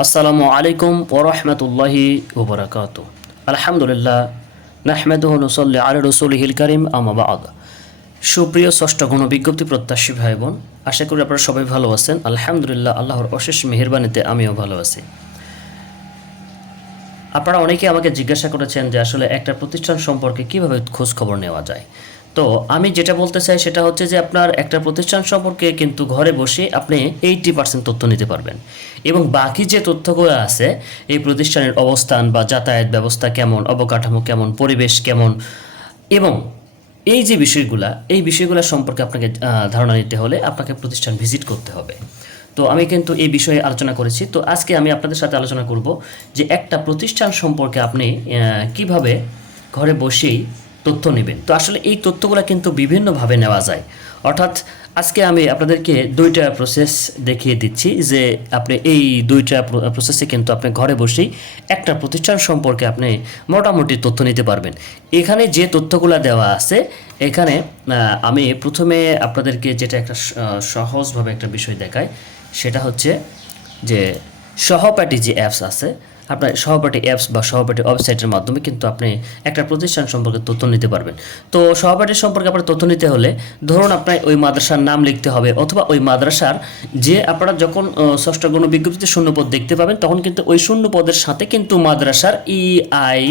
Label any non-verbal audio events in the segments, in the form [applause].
আসসালামু আলাইকুম ওরহমতুল্লাহি ওবরাকাত আলহামদুলিল্লাহ, নাহমেদুহ নসল্লি আল রসুলহিল করিম আমাবাদ সুপ্রিয় ষষ্ঠ গণ বিজ্ঞপ্তি প্রত্যাশী ভাই বোন আশা করি আপনারা সবাই ভালো আছেন। আলহামদুলিল্লাহ, আল্লাহর অশেষ মেহরবানিতে আমিও ভালো আছি। আপনারা অনেকে আমাকে জিজ্ঞাসা করেছেন যে আসলে একটা প্রতিষ্ঠান সম্পর্কে কীভাবে খোঁজ খবর নেওয়া যায়। তো আমি যেটা বলতে চাই সেটা হচ্ছে যে আপনার একটা প্রতিষ্ঠান সম্পর্কে কিন্তু ঘরে বসে আপনি এইটি পার্সেন্ট তথ্য নিতে পারবেন। এবং বাকি যে তথ্যগুলো আছে, এই প্রতিষ্ঠানের অবস্থান বা যাতায়াত ব্যবস্থা কেমন, অবকাঠামো কেমন, পরিবেশ কেমন, এবং এই যে বিষয়গুলা, এই বিষয়গুলো সম্পর্কে আপনাকে ধারণা নিতে হলে আপনাকে প্রতিষ্ঠান ভিজিট করতে হবে। তো আমি কিন্তু এই বিষয়ে আলোচনা করেছি। তো আজকে আমি আপনাদের সাথে আলোচনা করব যে একটা প্রতিষ্ঠান সম্পর্কে আপনি কীভাবে ঘরে বসেই তথ্য নেবেন। তো আসলে এই তথ্যগুলো কিন্তু বিভিন্নভাবে নেওয়া যায়। অর্থাৎ আজকে আমি আপনাদেরকে দুইটা প্রসেস দেখিয়ে দিচ্ছি যে আপনি এই দুইটা প্রসেসে কিন্তু আপনি ঘরে বসেই একটা প্রতিষ্ঠান সম্পর্কে আপনি মোটামুটি তথ্য নিতে পারবেন। এখানে যে তথ্যগুলো দেওয়া আছে, এখানে আমি প্রথমে আপনাদেরকে যেটা একটা সহজভাবে একটা বিষয় দেখাই, সেটা হচ্ছে যে সহপাঠী যে অ্যাপস আছে আপনার সহপাঠী অ্যাপস বা সহপাঠী ওয়েবসাইটের মাধ্যমে কিন্তু আপনি একটা প্রতিষ্ঠান সম্পর্কে তথ্য নিতে পারবেন। তো সহপাঠীর সম্পর্কে আপনার তথ্য নিতে হলে ধরুন আপনার ওই মাদ্রাসার নাম লিখতে হবে অথবা ওই মাদ্রাসার যে আপনারা যখন ষষ্ঠ গণ বিজ্ঞপ্তিতে শূন্য পদ দেখতে পাবেন, তখন কিন্তু ওই শূন্য পদের সাথে কিন্তু মাদ্রাসার ই আই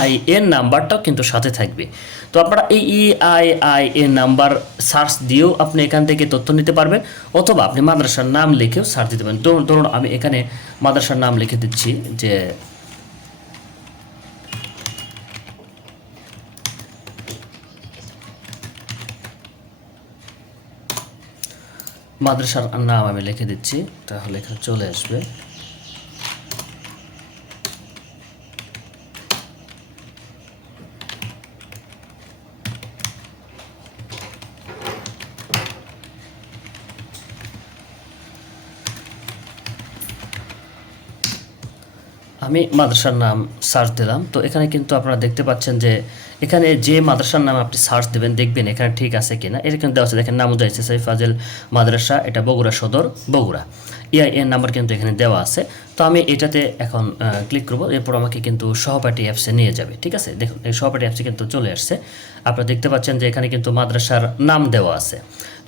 আই এর নাম্বারটাও কিন্তু সাথে থাকবে। তো আপনারা এই E I I number search দিয়েও আপনি এখান থেকে তথ্য নিতে পারবেন, অথবা আপনি মাদ্রাসার নাম লিখেও সার্চ দিতে পারেন। ধরুন ধরুন আমি এখানে মাদ্রাসার নাম লিখে দিচ্ছি যে মাদ্রাসার নাম আমি লিখে দিচ্ছি, তাহলে এখানে চলে আসবে। আমি মাদ্রাসার নাম সার্চ দিলাম। তো এখানে কিন্তু আপনারা দেখতে পাচ্ছেন যে এখানে যে মাদ্রাসার নাম আপনি সার্চ দেবেন, দেখবেন এখানে ঠিক আছে কিনা। এটা কিন্তু দেওয়া আছে, দেখেন নাম উজাইছে সাইফ ফাজেল মাদ্রাসা, এটা বগুড়া সদর, বগুড়া। ইআই এর নাম্বার কিন্তু এখানে দেওয়া আছে। তো আমি এটাতে এখন ক্লিক করব, এরপর আমাকে কিন্তু সহপাঠী অ্যাপসে নিয়ে যাবে, ঠিক আছে? দেখুন, এই সহপাঠী অ্যাপসে কিন্তু চলে আসছে। আপনারা দেখতে পাচ্ছেন যে এখানে কিন্তু মাদ্রাসার নাম দেওয়া আছে।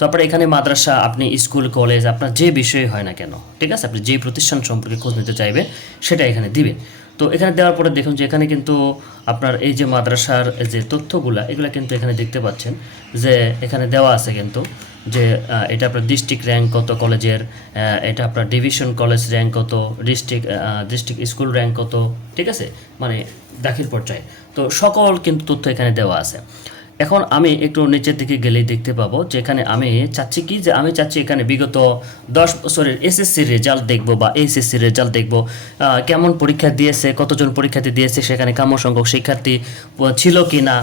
তো আপনার এখানে মাদ্রাসা, আপনি স্কুল, কলেজ, আপনার যে বিষয় হয় না কেন, ঠিক আছে? আপনি যে প্রতিষ্ঠান সম্পর্কে খোঁজ নিতে চাইবেন, সেটা এখানে দিবেন। তো এখানে দেওয়ার পরে দেখুন যে এখানে কিন্তু আপনার এই যে মাদ্রাসার যে তথ্যগুলা, এগুলো কিন্তু এখানে দেখতে পাচ্ছেন যে এখানে দেওয়া আছে কিন্তু যে এটা আপনার ডিস্ট্রিক্ট র্যাঙ্ক কত, কলেজের এটা আপনার ডিভিশন কলেজ র্যাঙ্ক কত ডিস্ট্রিক্ট ডিস্ট্রিক্ট স্কুল র্যাঙ্ক কত, ঠিক আছে? মানে দাখিল পর্যায়ে। তো সকল কিন্তু তথ্য এখানে দেওয়া আছে। এখন আমি একটু নিচের দিকে গেলেই দেখতে পাবো, যেখানে আমি চাচ্ছি কি যে আমি চাচ্ছি এখানে বিগত দশ বছরের এসএসসির রেজাল্ট দেখব বা এইচএসসি রেজাল্ট দেখব। কেমন পরীক্ষা দিয়েছে, কতজন পরীক্ষার্থী দিয়েছে, সেখানে কাম্য সংখ্যক শিক্ষার্থী ছিল কি না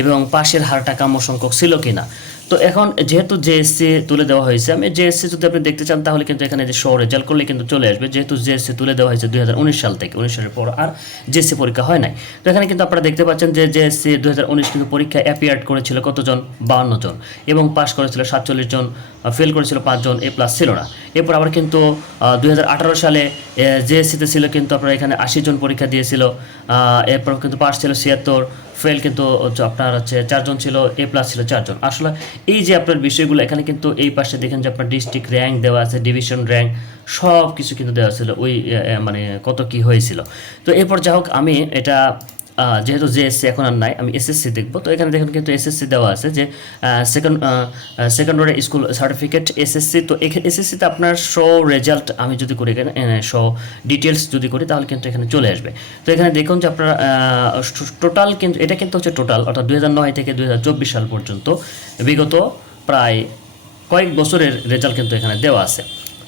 এবং পাশের হারটা কাম্য সংখ্যক ছিল কি না তো এখন যেহেতু জেএসসি তুলে দেওয়া হয়েছে, আমি জেএসসি যদি আপনি দেখতে চান, তাহলে কিন্তু এখানে যে শো রেজাল্ট করলে কিন্তু চলে আসবে। যেহেতু জেএসসি তুলে দেওয়া হয়েছে দু হাজার উনিশ সাল থেকে, উনিশ সালের পর আর জেএসসি পরীক্ষা হয় নাই। তো এখানে কিন্তু আপনারা দেখতে পাচ্ছেন যে জেএসসি দু হাজার উনিশ কিন্তু পরীক্ষা অ্যাপিয়ার্ড করেছিল কতজন? বাহান্ন জন। এবং পাস করেছিল সাতচল্লিশ জন ফেল করেছিল পাঁচজন এ প্লাস ছিল না। এরপর আবার কিন্তু দু হাজার আঠারো সালে জেএসসিতে ছিল কিন্তু আপনারা এখানে আশি জন পরীক্ষা দিয়েছিল এরপর কিন্তু পাস ছিল ছিয়াত্তর ফেল কিন্তু আপনার হচ্ছে চারজন ছিল এ প্লাস ছিল চারজন। আসলে এই যে আপনার বিষয়গুলো, এখানে কিন্তু এই পাশে দেখেন যে আপনার ডিস্ট্রিক্ট র্যাঙ্ক দেওয়া আছে ডিভিশন র্যাঙ্ক সব কিছু কিন্তু দেওয়া ছিল। ওই মানে কত কি হয়েছিল। তো এরপর যা হোক, আমি এটা যেহেতু জেএসসি এখন আর নাই, আমি এসএসসি দেখব। তো এখানে দেখুন কিন্তু এসএসসি দেওয়া আছে যে second second secondary school certificate SSC তো এখানে এসএসসিতে আপনার শো রেজাল্ট আমি যদি করি এখানে শো ডিটেলস যদি করি, তাহলে কিন্তু এখানে চলে আসবে। তো এখানে দেখুন যে আপনার টোটাল কিন্তু, এটা কিন্তু হচ্ছে টোটাল অর্থাৎ দু নয় থেকে দু হাজার চব্বিশ সাল পর্যন্ত বিগত প্রায় কয়েক বছরের রেজাল্ট কিন্তু এখানে দেওয়া আছে।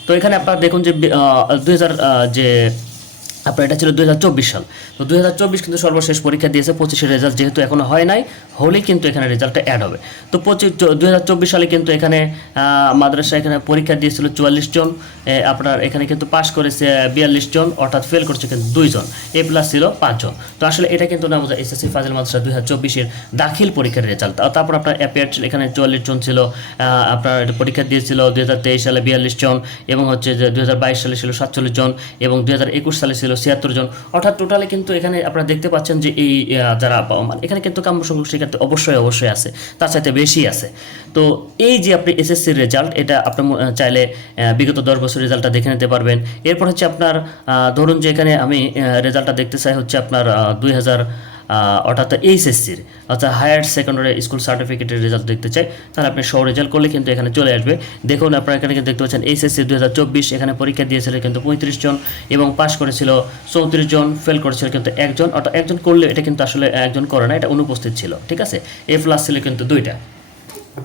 তো এখানে আপনারা দেখুন যে দু হাজার যে আপনার এটা ছিল দু হাজার চব্বিশ সাল। তো দু হাজার চব্বিশ কিন্তু সর্বশেষ পরীক্ষা দিয়েছে পঁচিশের রেজাল্ট যেহেতু এখনও হয় নাই, হলেই কিন্তু এখানে রেজাল্টটা অ্যাড হবে। তো পঁচিশ সালে কিন্তু এখানে মাদ্রাসা এখানে পরীক্ষা দিয়েছিল চুয়াল্লিশ জন আপনার এখানে কিন্তু পাশ করেছে বিয়াল্লিশ জন, অর্থাৎ ফেল করছে কিন্তু দুইজন এ প্লাস ছিল পাঁচজন তো আসলে এটা কিন্তু নাম এসএসসি ফাজিল মাদ্রাসা দুই হাজার চব্বিশের দাখিল পরীক্ষার রেজাল্ট তারপর আপনার অ্যাপিয়ার এখানে চুয়াল্লিশ জন ছিল আপনার পরীক্ষা দিয়েছিল দুই হাজার তেইশ সালে বিয়াল্লিশ জন, এবং হচ্ছে যে দুই হাজার বাইশ সালে ছিল সাতচল্লিশ জন, এবং একুশ সালে ছিল ছিয়াত্তর জন। অর্থাৎ টোটালে কিন্তু এখানে আপনারা দেখতে পাচ্ছেন যে এই যারা মানে এখানে কিন্তু কাম্য সংখ্যক শিক্ষার্থী অবশ্যই অবশ্যই আছে। তার সাথে বেশি আছে। তো এই যে আপনি এসএসসির রেজাল্ট এটা আপনার চাইলে বিগত দশ বছর রেজাল্টটা দেখে নিতে পারবেন। এরপর হচ্ছে আপনার ধরুন যে এখানে আমি রেজাল্টটা দেখতে চাই হচ্ছে আপনার দুই হাজার অর্থাৎ এইচএসসির, অর্থাৎ হায়ার সেকেন্ডারি স্কুল সার্টিফিকেটের রেজাল্ট দেখতে চাই, তাহলে আপনি শো রেজাল্ট করলে কিন্তু এখানে চলে আসবে। দেখুন, আপনারা এখানে কিন্তু দেখতে পাচ্ছেন, এইচএসসি দু হাজার চব্বিশ, এখানে পরীক্ষা দিয়েছিল কিন্তু পঁয়ত্রিশ জন এবং পাস করেছিল চৌত্রিশ জন ফেল করেছিল কিন্তু একজন, অর্থাৎ একজন করলে এটা কিন্তু আসলে একজন করে না, এটা অনুপস্থিত ছিল, ঠিক আছে? এ প্লাস ছিল কিন্তু দুইটা।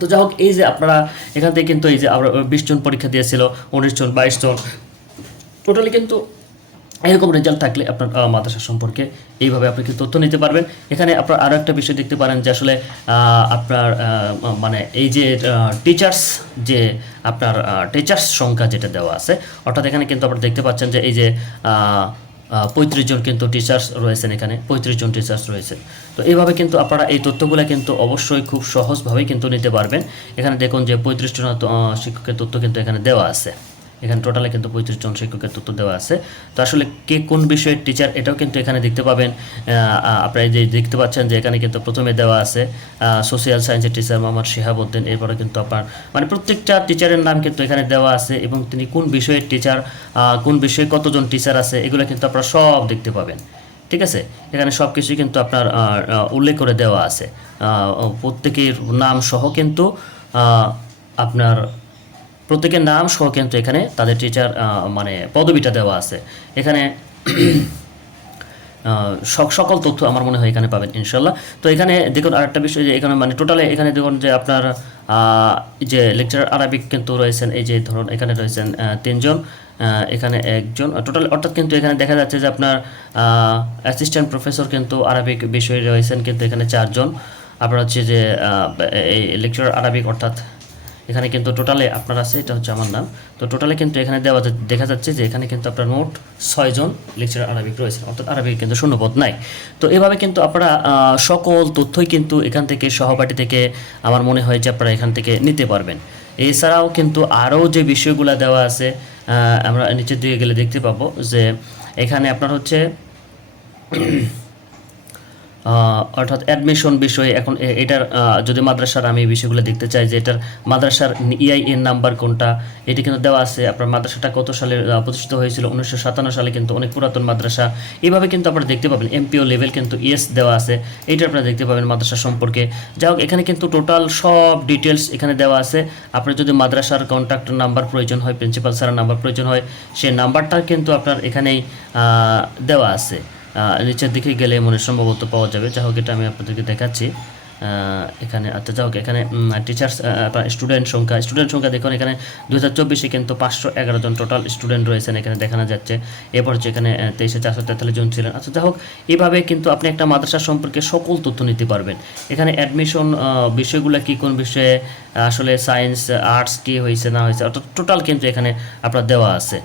তো যাই হোক, এই যে আপনারা এখান থেকে কিন্তু এই যে আমরা বিশ জন পরীক্ষা দিয়েছিল, উনিশ জন, বাইশ জন টোটালি কিন্তু এরকম রেজাল্ট থাকলে আপনার মাদ্রাসা সম্পর্কে এইভাবে আপনি কি তথ্য নিতে পারবেন। এখানে আপনার আরও একটা বিষয় দেখতে পারেন যে আসলে আপনার মানে এই যে টিচার্স যে আপনার টিচার্স সংখ্যা যেটা দেওয়া আছে, অর্থাৎ এখানে কিন্তু আপনারা দেখতে পাচ্ছেন যে এই যে পঁয়ত্রিশ জন কিন্তু টিচার্স রয়েছেন এখানে, পঁয়ত্রিশ জন টিচার্স রয়েছে তো এইভাবে কিন্তু আপনারা এই তথ্যগুলো কিন্তু অবশ্যই খুব সহজভাবেই কিন্তু নিতে পারবেন। এখানে দেখুন যে পঁয়ত্রিশ জন শিক্ষকের তথ্য কিন্তু এখানে দেওয়া আছে। এখানে টোটালে কিন্তু পঁয়ত্রিশ জন শিক্ষকের তথ্য দেওয়া আছে। তো আসলে কে কোন বিষয়ের টিচার এটাও কিন্তু এখানে দেখতে পাবেন। আপনারা যে দেখতে পাচ্ছেন যে এখানে কিন্তু প্রথমে দেওয়া আছে সোশ্যাল সায়েন্সের টিচার মোহাম্মদ শিহাবুদ্দিন, এরপরে কিন্তু আপনার মানে প্রত্যেকটা টিচারের নাম কিন্তু এখানে দেওয়া আছে এবং তিনি কোন বিষয়ের টিচার কোন বিষয়ে কতজন টিচার আছে, এগুলো কিন্তু আপনারা সব দেখতে পাবেন। ঠিক আছে? এখানে সব কিছুই কিন্তু আপনার উল্লেখ করে দেওয়া আছে। প্রত্যেকের নাম সহ কিন্তু আপনার প্রত্যেকের নাম সহ কিন্তু এখানে তাদের টিচার মানে পদবিটা দেওয়া আছে। এখানে সকল তথ্য আমার মনে হয় এখানে পাবেন ইনশাল্লাহ তো এখানে দেখুন আরেকটা বিষয় যে এখানে মানে টোটালে এখানে দেখুন যে আপনার যে লেকচার আরবিক কিন্তু রয়েছেন, এই যে ধরুন এখানে রয়েছেন তিনজন এখানে একজন টোটাল অর্থাৎ কিন্তু এখানে দেখা যাচ্ছে যে আপনার অ্যাসিস্ট্যান্ট প্রফেসর কিন্তু আরবিক বিষয়ে রয়েছেন কিন্তু এখানে চারজন। আপনার হচ্ছে যে এই লেকচার আরবিক অর্থাৎ এখানে কিন্তু টোটালে আপনার আছে, এটা হচ্ছে আমার নাম। তো টোটালে কিন্তু এখানে দেওয়া দেখা যাচ্ছে যে এখানে কিন্তু আপনার মোট ছয়জন লেকচার আরবিক রয়েছে অর্থাৎ আরবিক কিন্তু শূন্যপদ নাই। তো এভাবে কিন্তু আপনারা সকল তথ্যই কিন্তু এখান থেকে, সহপাঠী থেকে আমার মনে হয় যে আপনারা এখান থেকে নিতে পারবেন। এছাড়াও কিন্তু আরও যে বিষয়গুলো দেওয়া আছে আমরা নিচের দিকে গেলে দেখতে পাবো যে এখানে আপনার হচ্ছে অর্থাৎ অ্যাডমিশন বিষয়ে এখন এটার যদি মাদ্রাসার আমি বিষয়গুলো দেখতে চাই যে এটার মাদ্রাসার ইআইএন নাম্বার কোনটা, এটি কিন্তু দেওয়া আছে। আপনার মাদ্রাসাটা কত সালে প্রতিষ্ঠিত হয়েছিল? উনিশশো সাতান্ন সালে কিন্তু অনেক পুরাতন মাদ্রাসা। এইভাবে কিন্তু আপনারা দেখতে পাবেন এমপিও লেভেল কিন্তু ইএস দেওয়া আছে। এইটা আপনারা দেখতে পাবেন মাদ্রাসা সম্পর্কে। যাই হোক, এখানে কিন্তু টোটাল সব ডিটেলস এখানে দেওয়া আছে। আপনার যদি মাদ্রাসার কন্ট্যাক্ট নাম্বার প্রয়োজন হয় প্রিন্সিপাল স্যারের নাম্বার প্রয়োজন হয় সেই নাম্বারটা কিন্তু আপনার এখানেই দেওয়া আছে। নিচের দিকে গেলে মনে সম্ভবত পাওয়া যাবে। যাই হোক এটা আমি আপনাদেরকে দেখাচ্ছি। এখানে আচ্ছা হোক, এখানে টিচার্স স্টুডেন্ট সংখ্যা স্টুডেন্ট সংখ্যা দেখুন, এখানে দু হাজার চব্বিশে কিন্তু পাঁচশো এগারো জন টোটাল স্টুডেন্ট রয়েছেন এখানে দেখানো যাচ্ছে। এরপর হচ্ছে এখানে তেইশে চারশো তেতাল্লিশ জন ছিলেন। আচ্ছা যাই হোক এইভাবে কিন্তু আপনি একটা মাদ্রাসা সম্পর্কে সকল তথ্য নিতে পারবেন। এখানে অ্যাডমিশন বিষয়গুলো কি, কোন বিষয়ে, আসলে সায়েন্স আর্টস কি হয়েছে না হয়েছে অর্থাৎ টোটাল কিন্তু এখানে আপনার দেওয়া আছে।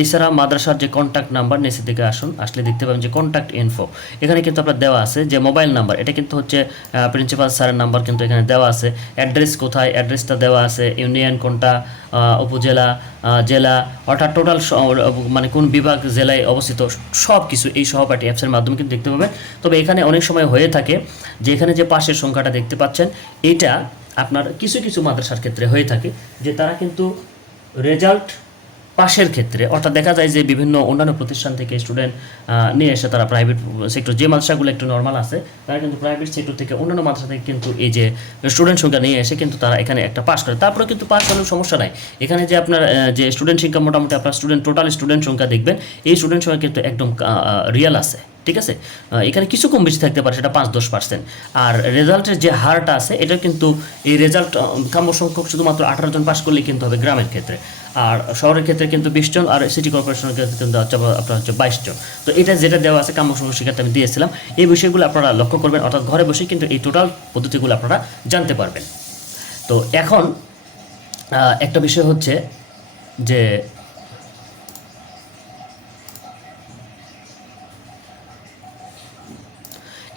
এছাড়া মাদ্রাসার যে কন্ট্যাক্ট নাম্বার নিচের দিকে আসুন, আসলে দেখতে পাবেন যে কন্ট্যাক্ট ইনফো এখানে কিন্তু আপনার দেওয়া আছে যে মোবাইল নাম্বার এটা কিন্তু হচ্ছে প্রিন্সিপাল স্যারের নাম্বার কিন্তু এখানে দেওয়া আছে। অ্যাড্রেস কোথায়? অ্যাড্রেসটা দেওয়া আছে। ইউনিয়ন কোনটা? উপজেলা জেলা, অর্থাৎ টোটাল মানে কোন বিভাগ, জেলায় অবস্থিত সব কিছু এই সহপাঠী অ্যাপসের মাধ্যমে কিন্তু দেখতে পাবেন। তবে এখানে অনেক সময় হয়ে থাকে যে এখানে যে পাশের সংখ্যাটা দেখতে পাচ্ছেন, এটা আপনার কিছু কিছু মাদ্রাসার ক্ষেত্রে হয়ে থাকে যে তারা কিন্তু রেজাল্ট পাশের ক্ষেত্রে। অর্থাৎ দেখা যায় যে বিভিন্ন অন্যান্য প্রতিষ্ঠান থেকে স্টুডেন্ট নিয়ে এসে তারা প্রাইভেট সেক্টর যে মাদ্রাসাগুলো একটু নর্মাল আছে, তারা কিন্তু প্রাইভেট সেক্টর থেকে অন্যান্য মাদ্রাসা থেকে কিন্তু এই যে স্টুডেন্ট সংখ্যা নিয়ে এসে কিন্তু তারা এখানে একটা পাস করে। তারপরে কিন্তু পাস হলেও সমস্যা নাই। এখানে যে আপনার যে স্টুডেন্ট সংখ্যা মোটামুটি আপনার স্টুডেন্ট টোটাল স্টুডেন্ট সংখ্যা দেখবেন, এই স্টুডেন্ট সংখ্যা কিন্তু একদম রিয়েল আছে। ঠিক আছে? এখানে কিছু কম বেশি থাকতে পারে, সেটা পাঁচ দশ পার্সেন্ট আর রেজাল্টের যে হারটা আছে, এটা কিন্তু এই রেজাল্ট কাম্য সংখ্যক শুধুমাত্র আঠারো জন পাস করলে কিন্তু হবে গ্রামের ক্ষেত্রে। আর শহরের ক্ষেত্রে কিন্তু বিশ জন, আর সিটি কর্পোরেশনের ক্ষেত্রে কিন্তু আপনার- হচ্ছে বাইশ জন। তো এটা যেটা দেওয়া আছে, কাম্য সংখ্যক শিক্ষার্থী আমি দিয়েছিলাম, এই বিষয়গুলো আপনারা লক্ষ্য করবেন, অর্থাৎ ঘরে বসে কিন্তু এই টোটাল পদ্ধতিগুলো আপনারা জানতে পারবেন। তো এখন একটা বিষয় হচ্ছে যে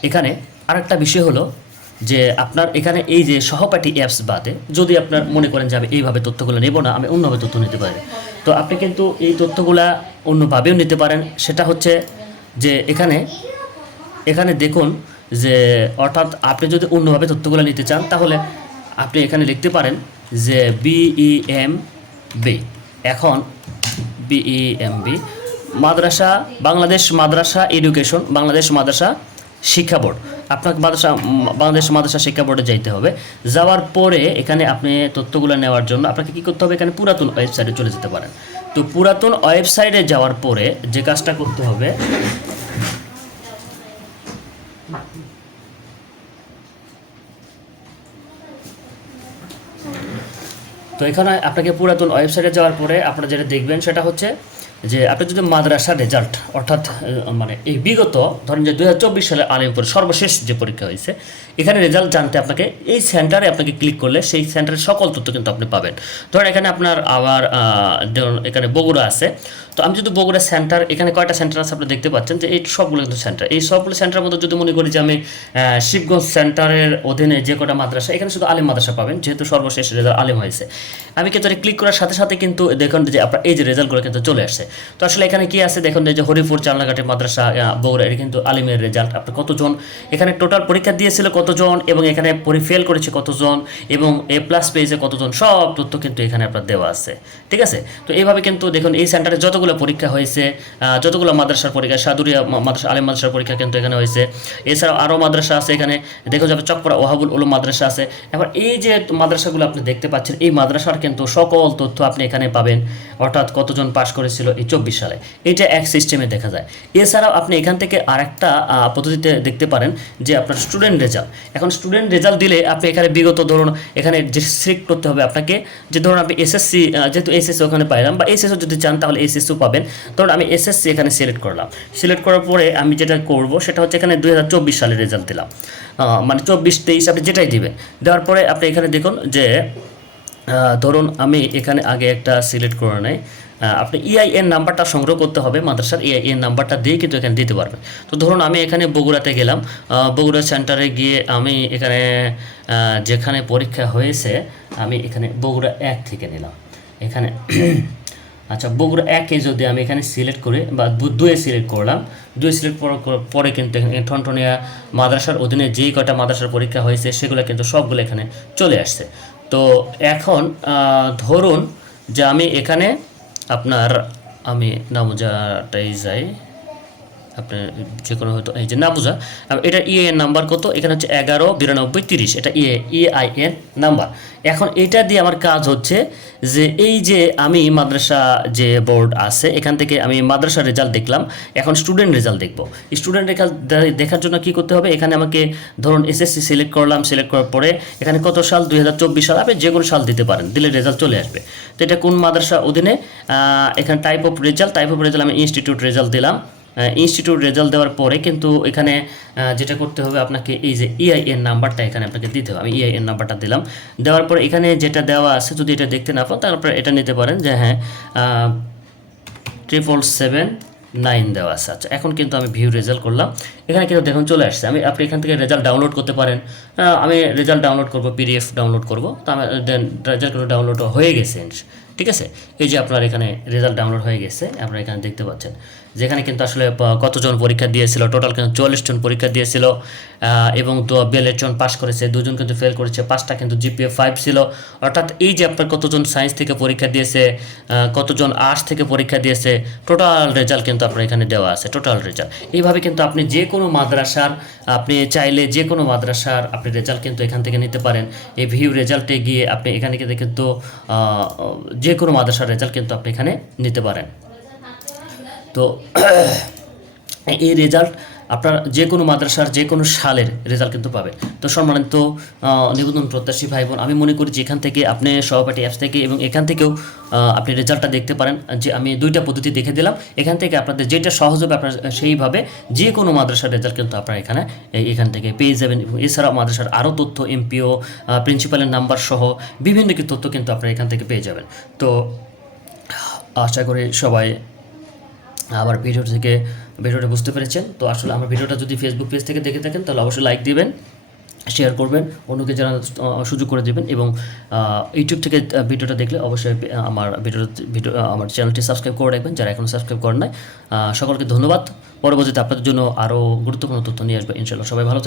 এখানে আরেকটা বিষয় হলো যে আপনার এখানে এই যে সহপাঠী অ্যাপস বাদে, যদি আপনার মনে করেন যে আমি এইভাবে তথ্যগুলো নেব না, আমি অন্যভাবে তথ্য নিতে পারি। তো আপনি কিন্তু এই তথ্যগুলা অন্যভাবেও নিতে পারেন। সেটা হচ্ছে যে এখানে এখানে দেখুন যে অর্থাৎ আপনি যদি অন্যভাবে তথ্যগুলো নিতে চান, তাহলে আপনি এখানে লিখতে পারেন যে বিইএম বি এখন বিইএম বি মাদ্রাসা, বাংলাদেশ মাদ্রাসা এডুকেশন, বাংলাদেশ মাদ্রাসা শিক্ষা বোর্ড। আপনাকে মাদ্রাসা, বাংলাদেশ মাদ্রাসা শিক্ষা বোর্ডে যাইতে হবে। যাওয়ার পরে এখানে আপনি তথ্যগুলো নেওয়ার জন্য আপনাকে কী করতে হবে? এখানে পুরাতন ওয়েবসাইটে চলে যেতে পারেন। তো পুরাতন ওয়েবসাইটে যাওয়ার পরে যে কাজটা করতে হবে, তো এখানে আপনাকে পুরাতন ওয়েবসাইটে যাওয়ার পরে আপনারা যেটা দেখবেন সেটা হচ্ছে যে আপনি যদি মাদ্রাসার রেজাল্ট অর্থাৎ মানে এই বিগত, ধরেন যে দু হাজার চব্বিশ সালে আলিমপুর সর্বশেষ যে পরীক্ষা হয়েছে, এখানে রেজাল্ট জানতে আপনাকে এই সেন্টারে আপনাকে ক্লিক করলে সেই সেন্টারের সকল তথ্য কিন্তু আপনি পাবেন। ধরেন এখানে আপনার আবার এখানে বগুড়া আছে। তো আমি যদি বগুড়া সেন্টার এখানে কয়টা সেন্টার আছে আপনি দেখতে পাচ্ছেন যে এই সবগুলো কিন্তু সেন্টার এই সবগুলো সেন্টারের মধ্যে যদি মনে করি যে আমি শিবগঞ্জ সেন্টারের অধীনে যে কটা মাদ্রাসা, এখানে শুধু আলিম মাদ্রাসা পাবেন, যেহেতু সর্বশেষ রেজাল্ট আলিম হয়েছে। আমি কিন্তু ক্লিক করার সাথে সাথে কিন্তু দেখুন যে আপনার এই যে রেজাল্টগুলো কিন্তু চলে আসছে। তো আসলে এখানে কি আছে? দেখুন যে হরিপুর, চালনাঘাটের মাদ্রাসা বগুড়া এটা কিন্তু আলিমের রেজাল্ট আপনার কতজন? এখানে টোটাল পরীক্ষা দিয়েছিল কতজন? এবং এখানে ফেল করেছে কতজন? এবং এ প্লাস পেয়েছে কতজন? সব তথ্য কিন্তু এখানে আপনার দেওয়া আছে। ঠিক আছে? তো এইভাবে কিন্তু দেখুন এই সেন্টারে যতগুলো পরীক্ষা হয়েছে যতগুলো মাদ্রাসার পরীক্ষা, সাদুরিয়া মাদ্রাসা, আলিম মাদ্রাসার পরীক্ষা কিন্তু এখানে হয়েছে। এছাড়াও আরও মাদ্রাসা আছে এখানে, দেখো যাবে চকপড়া ওহাবুল উলুম মাদ্রাসা আছে। এবার এই যে মাদ্রাসাগুলো আপনি দেখতে পাচ্ছেন, এই মাদ্রাসার কিন্তু সকল তথ্য আপনি এখানে পাবেন। অর্থাৎ কতজন পাশ করেছিল এই চব্বিশ সালে। এটা এক সিস্টেমে দেখা যায়। এছাড়াও আপনি এখান থেকে আরেকটা পদ্ধতিতে দেখতে পারেন যে আপনার স্টুডেন্ট রেজাল্ট। এখন স্টুডেন্ট রেজাল্ট দিলে আপনি এখানে বিগত ধরুন, এখানে যে সিলেক্ট করতে হবে আপনাকে, যে ধরুন আপনি এসএসসি যেহেতু এসএসসি ওখানে পাইলাম বা এসএসও যদি চান তাহলে এসএসসিও পাবেন। ধরুন আমি এসএসসি এখানে সিলেক্ট করলাম। সিলেক্ট করার পরে আমি যেটা করব, সেটা হচ্ছে এখানে দুই হাজার চব্বিশ সালের রেজাল্ট দিলাম। মানে চব্বিশ, তেইশ আপনি যেটাই দিবেন। দেওয়ার পরে আপনি এখানে দেখুন যে ধরুন আমি এখানে আগে একটা সিলেক্ট করে নেই। আপনি ইআইএন নাম্বারটা সংগ্রহ করতে হবে, মাদ্রাসার ইআইএন নাম্বারটা দিয়ে কিন্তু এখানে দিতে পারবেন। তো ধরুন আমি এখানে বগুড়াতে গেলাম। বগুড়া সেন্টারে গিয়ে আমি এখানে যেখানে পরীক্ষা হয়েছে, আমি এখানে বগুড়া এক থেকে নিলাম। এখানে আচ্ছা বগুড়া একে যদি আমি এখানে সিলেক্ট করে বা দুয়ে সিলেক্ট করলাম দুয়ে সিলেক্ট করার পরে কিন্তু এখানে ঠনঠনিয়া মাদ্রাসার অধীনে যেই কটা মাদ্রাসার পরীক্ষা হয়েছে, সেগুলো কিন্তু সবগুলো এখানে চলে আসছে। তো এখন ধরুন যে আমি এখানে আপনার, আমি নামুজাটাই যাই। আপনার যে কোনো হয়তো, এই যে না বোঝা এটা ইএন নাম্বার কত? এখানে হচ্ছে এগারো, বিরানব্বই, তিরিশ। এটা ইএ ইআইএন নাম্বার এখন এটা দিয়ে আমার কাজ হচ্ছে যে এই যে আমি মাদ্রাসা যে বোর্ড আছে, এখান থেকে আমি মাদ্রাসা রেজাল্ট দেখলাম। এখন স্টুডেন্ট রেজাল্ট দেখব। স্টুডেন্ট রেজাল্ট দেখার জন্য কি করতে হবে? এখানে আমাকে ধরুন এসএসসি সিলেক্ট করলাম সিলেক্ট করার পরে এখানে কত সাল? দুই হাজার চব্বিশ সাল। আপনি যে কোনো সাল দিতে পারেন, দিলে রেজাল্ট চলে আসবে। তো এটা কোন মাদ্রাসা অধীনে? এখানে type of result type of result আমি ইনস্টিটিউট রেজাল্ট দিলাম। ইনস্টিটিউট রেজাল্ট দেওয়ার পরে কিন্তু এখানে যেটা করতে হবে আপনাকে এই যে ইআইএন নাম্বারটা এখানে আপনাকে দিতে হবে। আমি ইআইএন নাম্বারটা দিলাম। দেওয়ার পরে এখানে যেটা দেওয়া আছে, যদি এটা দেখতে না পান তারপরে এটা নিতে পারেন যে হ্যাঁ ট্রিপল সেভেন নাইন দেওয়া আছে। আচ্ছা এখন কিন্তু আমি ভিউ রেজাল্ট করলাম। এখানে কিন্তু দেখুন চলে আসছে। আমি, আপনি এখান থেকে রেজাল্ট ডাউনলোড করতে পারেন। আমি রেজাল্ট ডাউনলোড করব পিডিএফ ডাউনলোড করব। তো আমার দেন রেজাল্ট ডাউনলোড হয়ে গেছে। ঠিক আছে? এই যে আপনার এখানে রেজাল্ট ডাউনলোড হয়ে গেছে, আপনারা এখানে দেখতে পাচ্ছেন। যেখানে কিন্তু আসলে কতজন পরীক্ষা দিয়েছিল টোটাল কিন্তু চল্লিশ জন পরীক্ষা দিয়েছিল এবং বিয়াল্লিশ জন পাস করেছে, দুজন কিন্তু ফেল করেছে, পাঁচটা কিন্তু জিপিএ ফাইভ ছিল। অর্থাৎ এই যে আপনার কতজন সায়েন্স থেকে পরীক্ষা দিয়েছে কতজন আর্টস থেকে পরীক্ষা দিয়েছে টোটাল রেজাল্ট কিন্তু আপনার এখানে দেওয়া আছে টোটাল রেজাল্ট এইভাবে কিন্তু আপনি যে কোনো মাদ্রাসার, আপনি চাইলে যে কোনো মাদ্রাসার আপনি রেজাল্ট কিন্তু এখান থেকে নিতে পারেন। এই ভিউ রেজাল্টে গিয়ে আপনি এখানে কিন্তু যে কোনো মাদ্রাসার রেজাল্ট কিন্তু আপনি এখানে নিতে পারেন। তো [clears throat] এই রেজাল্ট আপনার যে কোনো মাদ্রাসার যে কোনো সালের রেজাল্ট কিন্তু পাবেন তো সম্মানিত নিবেদন প্রত্যাশী ভাই বোন আমি মনে করি যে এখান থেকে আপনি সহপাঠী অ্যাপস থেকে এবং এখান থেকেও আপনি রেজাল্টটা দেখতে পারেন। যে আমি দুইটা পদ্ধতি দেখে দিলাম। এখান থেকে আপনাদের যেটা সহজ হবে আপনার সেইভাবে যে কোনো মাদ্রাসার রেজাল্ট কিন্তু আপনারা এখানে এখান থেকে পেয়ে যাবেন। এছাড়াও মাদ্রাসার আরও তথ্য এমপিও প্রিন্সিপালের নাম্বার সহ বিভিন্ন তথ্য কিন্তু আপনারা এখান থেকে পেয়ে যাবেন। তো আশা করি সবাই আমার ভিডিও থেকে ভিডিওটা বুঝতে পেরেছেন। তো আসলে আমার ভিডিওটা যদি ফেসবুক পেজ থেকে দেখে থাকেন, তাহলে অবশ্যই লাইক দিবেন শেয়ার করবেন, অন্যকে জানার সুযোগ করে দেবেন এবং ইউটিউব থেকে ভিডিওটা দেখলে অবশ্যই আমার ভিডিও ভিডিও আমার চ্যানেলটি সাবস্ক্রাইব করে রাখবেন। যারা এখনও সাবস্ক্রাইব করেন নাই সকলকে ধন্যবাদ। পরবর্তীতে আপনাদের জন্য আরও গুরুত্বপূর্ণ তথ্য নিয়ে আসবে ইনশাল্লাহ সবাই ভালো।